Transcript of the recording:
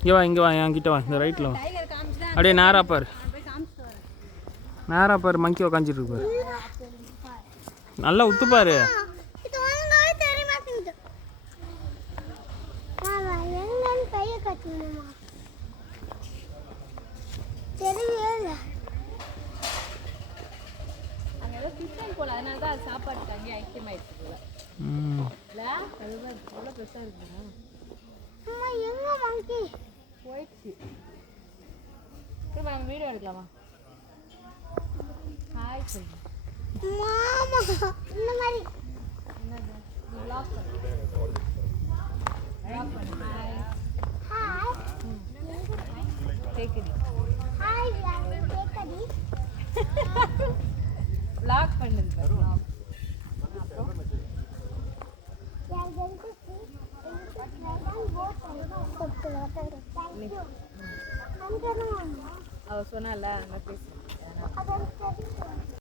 இங்கே வா என்கிட்ட வா, இந்த ரைட்டில் வா. அப்படியே நேராக பாரு, நேராக பாரு, மங்கி உக்காஞ்சிட்டு இருக்கு பாரு. நல்லா உத்து பாரு. வீடியோ எடுக்கலாமா? அவ சொன்னால